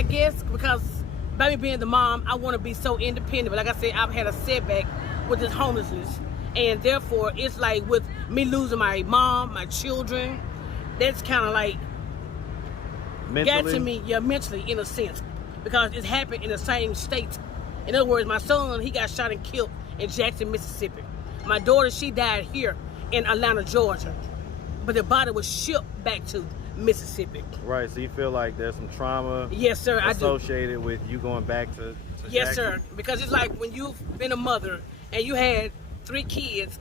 I guess because by me being the mom, I want to be so independent. But like I said, I've had a setback with this homelessness. And therefore, it's like with me losing my mom, my children, that's kind of like got to me, mentally, in a sense. Because it's happened in the same state. In other words, my son, he got shot and killed in Jackson, Mississippi. My daughter, she died here in Atlanta, Georgia. But the body was shipped back to Mississippi. Right, so you feel like there's some trauma yes, sir, associated with you going back to yes, Jackson? Sir, because it's like when you've been a mother and you had 3 kids,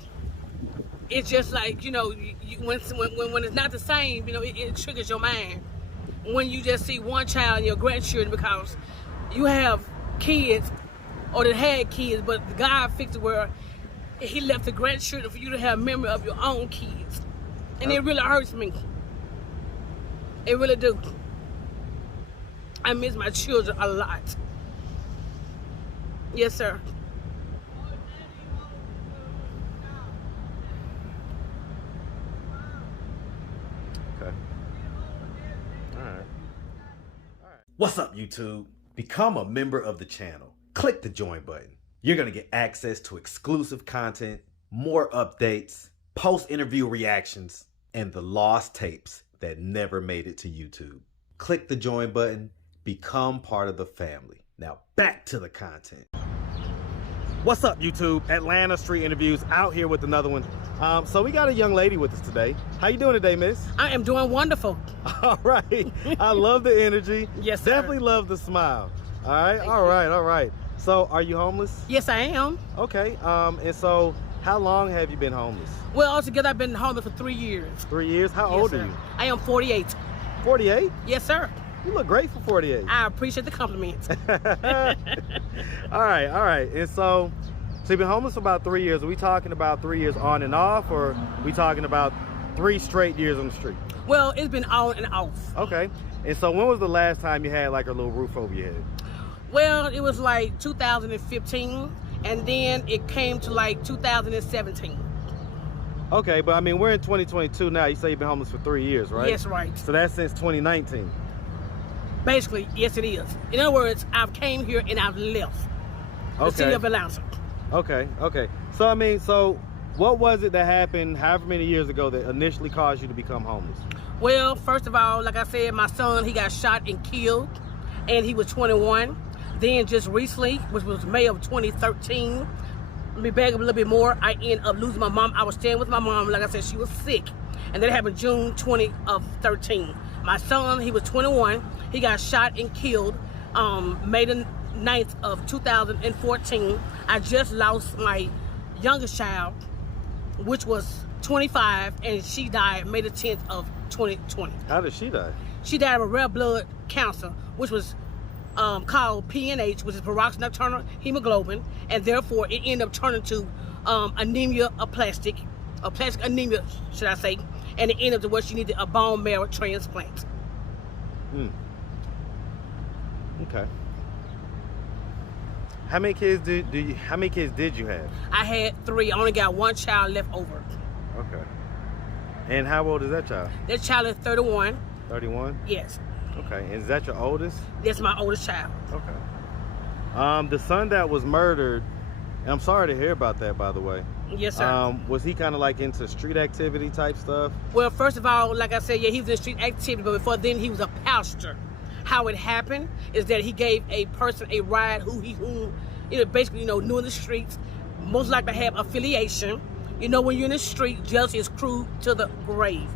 it's just like, when it's not the same, it triggers your mind. When you just see one child and your grandchildren, because you have kids or that had kids, but God fixed it where he left the grandchildren for you to have memory of your own kids. And it really hurts me. It really do. I miss my children a lot. Yes, sir. Okay. All right. What's up, YouTube? Become a member of the channel. Click the join button. You're going to get access to exclusive content, more updates, post-interview reactions, and the lost tapes that never made it to YouTube. Click the join button. Become part of the family. Now back to the content. What's up, YouTube? Atlanta Street Interviews out here with another one. So we got a young lady with us today. How you doing today, miss? I am doing wonderful. All right. I love the energy. Yes, sir. Definitely love the smile. All right. All right. So are you homeless? Yes, I am. Okay. And so how long have you been homeless? Well, altogether, I've been homeless for 3 years. 3 years? How Yes, old sir. are you? I am 48. 48? Yes, sir. You look great for 48. I appreciate the compliment. All right. And so you've been homeless for about 3 years. Are we talking about 3 years on and off, or are we talking about 3 straight years on the street? Well, it's been on and off. Okay. And so when was the last time you had like a little roof over your head? Well, it was like 2015, and then it came to like 2017. Okay, but I mean, we're in 2022 now. You say you've been homeless for 3 years, right? Yes, right. So that's since 2019. Basically, yes, it is. In other words, I've came here and I've left the city of Atlanta. Okay. So I mean, what was it that happened however many years ago that initially caused you to become homeless? Well, first of all, like I said, my son, he got shot and killed, and he was 21. Then just recently, which was May of 2013, let me back up a little bit more, I ended up losing my mom. I was staying with my mom. Like I said, she was sick. And that happened June 20 of 13. My son, he was 21. He got shot and killed May the 9th of 2014. I just lost my youngest child, which was 25, and she died May the 10th of 2020. How did she die? She died of a red blood cancer, which was called PNH, which is peroxide nocturnal hemoglobin, and therefore it ended up turning to anemia, plastic anemia, should I say, and it ended up to where she needed a bone marrow transplant. Okay. How many kids how many kids did you have? I had 3. I only got 1 child left over. Okay. And how old is that child? That child is 31. 31? Yes. Okay. And is that your oldest? That's my oldest child. Okay. The son that was murdered, and I'm sorry to hear about that, by the way. Yes, sir. Was he kind of like into street activity type stuff? Well, first of all, like I said, yeah, he was in street activity, but before then he was a pastor. How it happened is that he gave a person a ride who basically, knew in the streets, most likely have affiliation. When you're in the street, jealousy is cruel to the grave.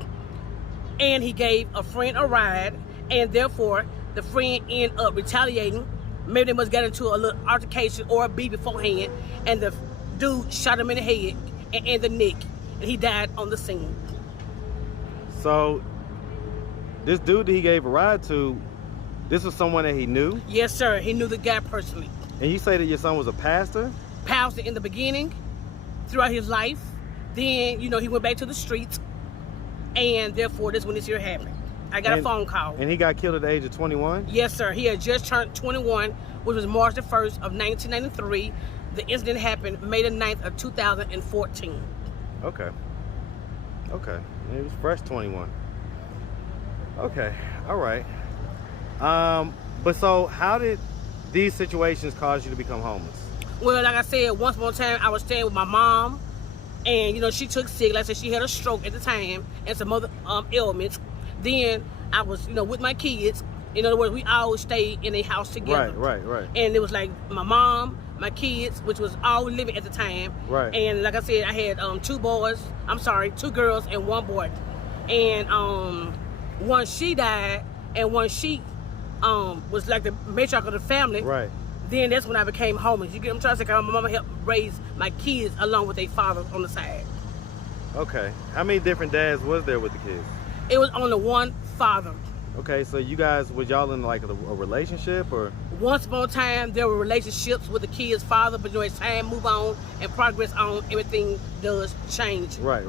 And he gave a friend a ride, and therefore the friend ended up retaliating. Maybe they must get into a little altercation or a beat beforehand, and the dude shot him in the head and in the neck, and he died on the scene. So this dude that he gave a ride to, this was someone that he knew? Yes, sir. He knew the guy personally. And you say that your son was a pastor? Pastor in the beginning, throughout his life. Then, he went back to the streets, and therefore that's when this year happened. I got a phone call. And he got killed at the age of 21? Yes, sir. He had just turned 21, which was March the 1st of 1993. The incident happened May the 9th of 2014. Okay. He was fresh 21. Okay. All right. But so how did these situations cause you to become homeless? Well, like I said, once upon a time, I was staying with my mom, and, you know, she took sick. Like I said, she had a stroke at the time and some other ailments. Then I was, you know, with my kids. In other words, we always stayed in a house together. Right. And it was like my mom, my kids, which was all living at the time. Right. And like I said, I had two girls and one boy. And once she died, and once she was like the matriarch of the family. Right. Then that's when I became homeless. You get what I'm trying to say? 'Cause my mama helped raise my kids along with their father on the side. Okay. How many different dads was there with the kids? It was only one father. Okay, so you guys, was y'all in like a relationship or? Once upon a time, there were relationships with the kid's father, but you know, as time move on and progress on, everything does change. Right.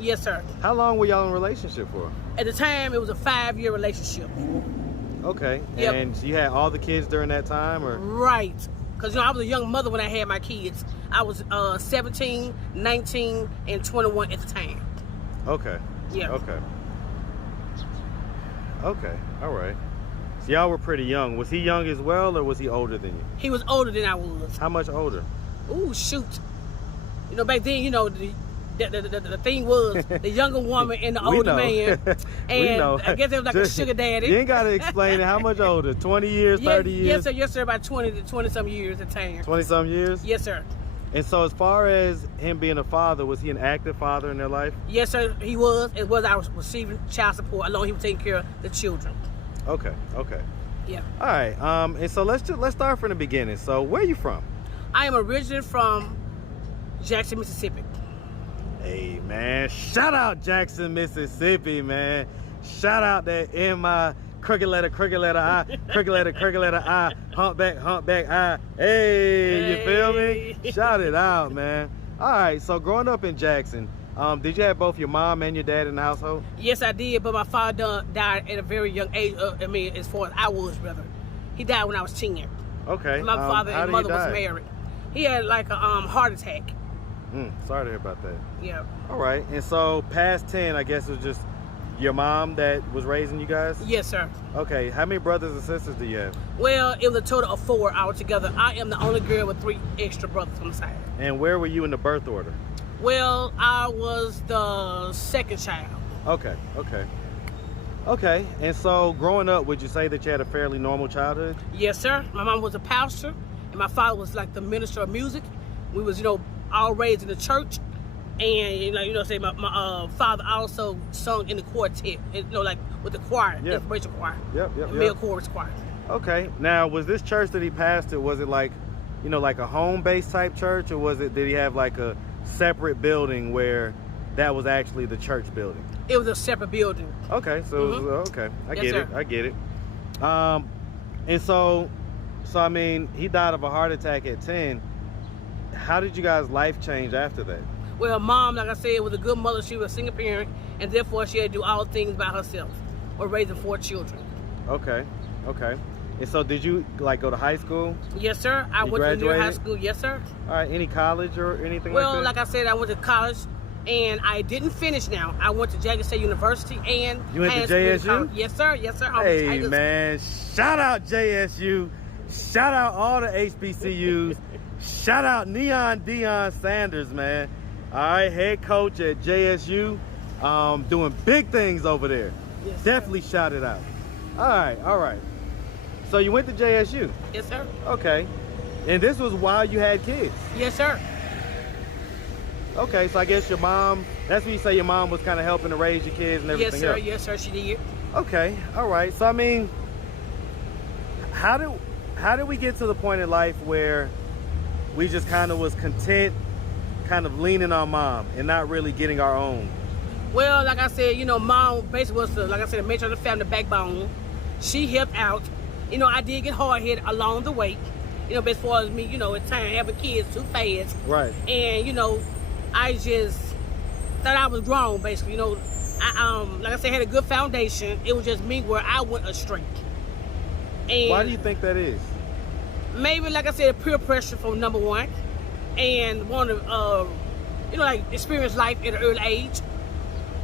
Yes, sir. How long were y'all in a relationship for? At the time, it was a 5-year relationship. Okay. Yep. And you had all the kids during that time, or? Right. Because, you know, I was a young mother when I had my kids. I was 17, 19, and 21 at the time. Okay. Yeah. Okay. All right. So y'all were pretty young. Was he young as well, or was he older than you? He was older than I was. How much older? Ooh, shoot. You know, back then, you know, the thing was the younger woman and the older man. And I guess it was like a sugar daddy. You ain't got to explain it. How much older? 20 years, 30 years? Yes, sir. About 20-some years at the time. 20-some years? Yes, sir. And so as far as him being a father, was he an active father in their life? Yes, sir, he was. As well as I was receiving child support, along he was taking care of the children. Okay. Yeah. All right. And so let's start from the beginning. So where are you from? I am originally from Jackson, Mississippi. Hey, man. Shout out Jackson, Mississippi, man. Shout out that M-I, crooked letter I, crooked letter I, humpback I. Hey, you feel me? Shout it out, man. All right, so growing up in Jackson, did you have both your mom and your dad in the household? Yes, I did, but my father died at a very young age. As far as I was, brother. He died when I was 10. Okay. My father and mother was married. He had like a heart attack. Sorry to hear about that. Yeah. All right, and so past 10, I guess it was just your mom that was raising you guys? Yes, sir. Okay, how many brothers and sisters do you have? Well, it was a total of 4 altogether. I am the only girl with 3 extra brothers on the side. And where were you in the birth order? Well, I was the second child. Okay, and so growing up, would you say that you had a fairly normal childhood? Yes, sir. My mom was a pastor, and my father was like the minister of music. We was, you know, all raised in the church. And my father also sung in the quartet, you know, like with the choir, inspiration choir, male chorus choir. Okay. Now, was this church that he pastored, was it like, you know, like a home-based type church, or did he have like a separate building where that was actually the church building? It was a separate building. Okay, so it was, okay, I get it. And so I mean, he died of a heart attack at 10. How did you guys' life change after that? Well, mom, like I said, was a good mother. She was a single parent, and therefore she had to do all things by herself, or raising 4 children. Okay. And so did you like go to high school? Yes, sir. I went to junior high school. Yes, sir. All right. Any college or anything like that? Well, like I said, I went to college, and I didn't finish now. I went to Jackson State University and you went to JSU? Yes, sir. Hey, man. Shout out JSU. Shout out all the HBCUs. Shout out Neon Deion Sanders, man. All right, head coach at JSU, doing big things over there. Yes, definitely sir. Shout it out. All right. So you went to JSU? Yes, sir. Okay. And this was while you had kids? Yes, sir. Okay, so I guess your mom, that's when you say your mom was kind of helping to raise your kids and everything else. Yes, sir, she did. Okay, all right. So, I mean, how did we get to the point in life where we just kind of was content, kind of leaning on mom and not really getting our own? Well, like I said, you know, mom basically was the matron of the family, backbone. She helped out. You know, I did get hard-headed along the way. You know, as far as me, you know, at time having kids too fast. Right. And, you know, I just thought I was grown, basically. You know, I like I said, had a good foundation. It was just me where I went astray. And why do you think that is? Maybe, like I said, peer pressure from number one, and want to, you know, like experience life at an early age.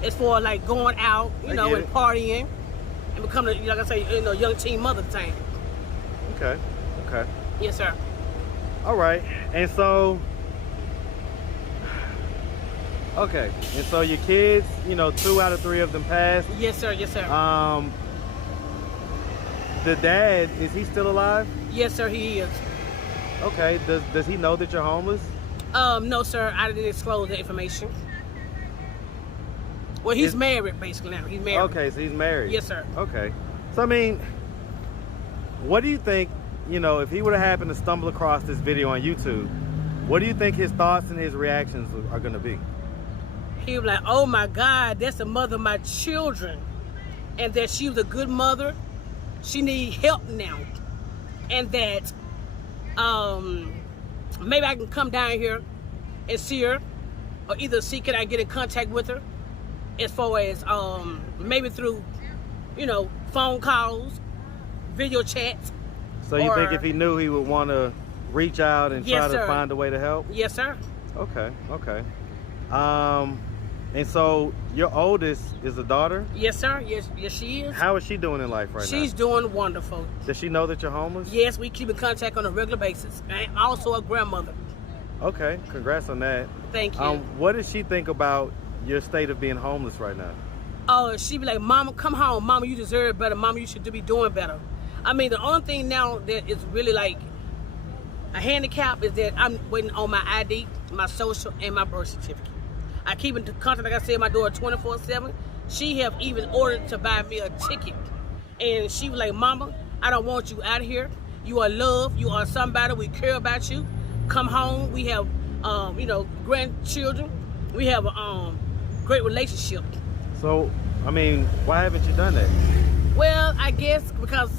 As for like going out, you know, and partying, and becoming, like I say, you know, young teen mother at the time. Okay. Okay. Yes, sir. All right. And so, okay. And so your kids, you know, 2 out of 3 of them passed. Yes, sir. Yes, sir. The dad, is he still alive? Yes, sir. He is. Okay. Does he know that you're homeless? No, sir. I didn't disclose the information. Well, he's married, basically, now. He's married. Okay, so he's married. Yes, sir. Okay. So, I mean, what do you think, you know, if he would have happened to stumble across this video on YouTube, what do you think his thoughts and his reactions are going to be? He was like, oh, my God, that's the mother of my children. And that she was a good mother. She need help now. And that maybe I can come down here and see her. Or either can I get in contact with her. As far as maybe through, you know, phone calls, video chats. So you think if he knew, he would want to reach out and try to find a way to help? Yes, sir. Okay, okay. And so your oldest is a daughter? Yes, sir. Yes, she is. How is she doing in life right now? She's doing wonderful. Does she know that you're homeless? Yes, we keep in contact on a regular basis. I'm also a grandmother. Okay, congrats on that. Thank you. What does she think about your state of being homeless right now? Oh, she be like, Mama, come home. Mama, you deserve better. Mama, you should be doing better. I mean, the only thing now that is really like a handicap is that I'm waiting on my ID, my social, and my birth certificate. I keep in contact, like I said, my daughter 24/7. She have even ordered to buy me a ticket. And she was like, Mama, I don't want you out of here. You are loved. You are somebody. We care about you. Come home. We have, you know, grandchildren. We have a great relationship. So, I mean, why haven't you done that? Well, I guess because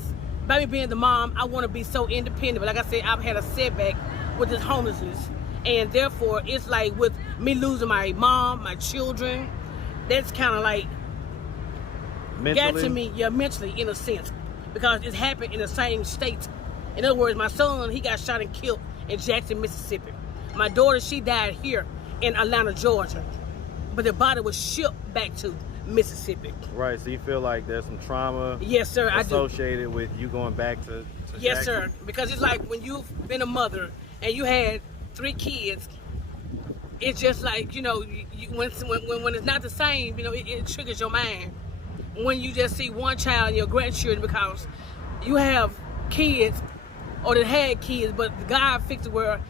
by me being the mom, I want to be so independent. But like I said, I've had a setback with this homelessness. And therefore, it's like with me losing my mom, my children, that's kind of like got to me, yeah, mentally in a sense. Because it's happened in the same state. In other words, my son, he got shot and killed in Jackson, Mississippi. My daughter, she died here in Atlanta, Georgia. But the body was shipped back to Mississippi. Right, so you feel like there's some trauma yes, sir, associated with you going back to yes, Jackson? sir, because it's like when you've been a mother and you had 3 kids, it's just like, you know, when it's not the same, you know, it triggers your mind. When you just see one child and your grandchildren, because you have kids or that had kids, but God fixed it where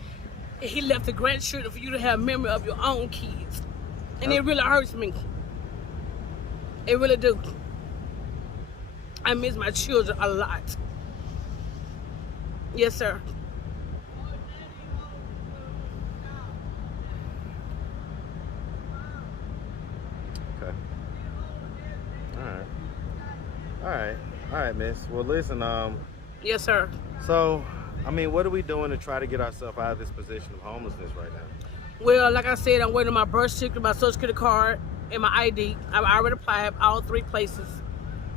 he left the grandchildren for you to have memory of your own kids. And it really hurts me. It really do. I miss my children a lot. Yes, sir. Okay. All right, miss. Well, listen, Yes, sir. so, I mean, what are we doing to try to get ourselves out of this position of homelessness right now? Well, like I said, I'm waiting on my birth certificate, my social security card, and my ID. I've already applied all 3 places,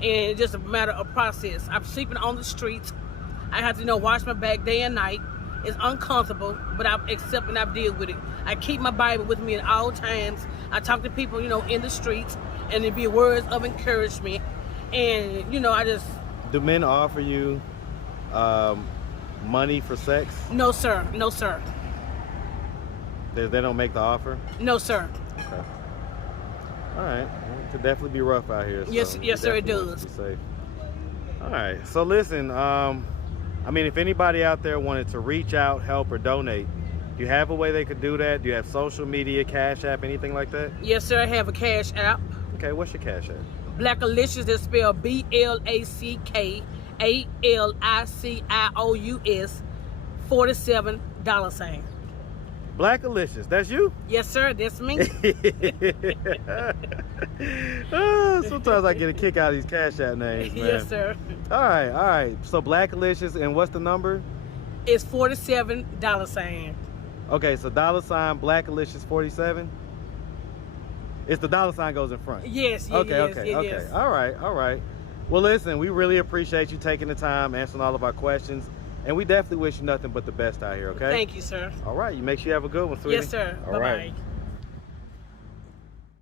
and it's just a matter of process. I'm sleeping on the streets. I have to, you know, wash my back day and night. It's uncomfortable, but I accept and I deal with it. I keep my Bible with me at all times. I talk to people, you know, in the streets, and it be words of encouragement. And, you know, I just... Do men offer you money for sex? No, sir. No, sir. They don't make the offer? No, sir. Okay. All right. Well, it could definitely be rough out here. So Yes, sir, it definitely want does. to be safe. All right. So listen, I mean, if anybody out there wanted to reach out, help, or donate, do you have a way they could do that? Do you have social media, Cash App, anything like that? Yes, sir. I have a Cash App. Okay, what's your Cash App? Blackalicious is spelled BLACKALICIOUS $47. Blackalicious, that's you? Yes, sir, that's me. Sometimes I get a kick out of these Cash App names, man. Yes, sir. All right. So Blackalicious, and what's the number? It's $47. Okay, so $ Blackalicious 47. It's the $ goes in front. Yes. Okay. Yes. All right. Well, listen, we really appreciate you taking the time, answering all of our questions, and we definitely wish you nothing but the best out here. Okay. Thank you, sir. All right. You make sure you have a good one, sweetie. Yes, sir. All Bye-bye. right.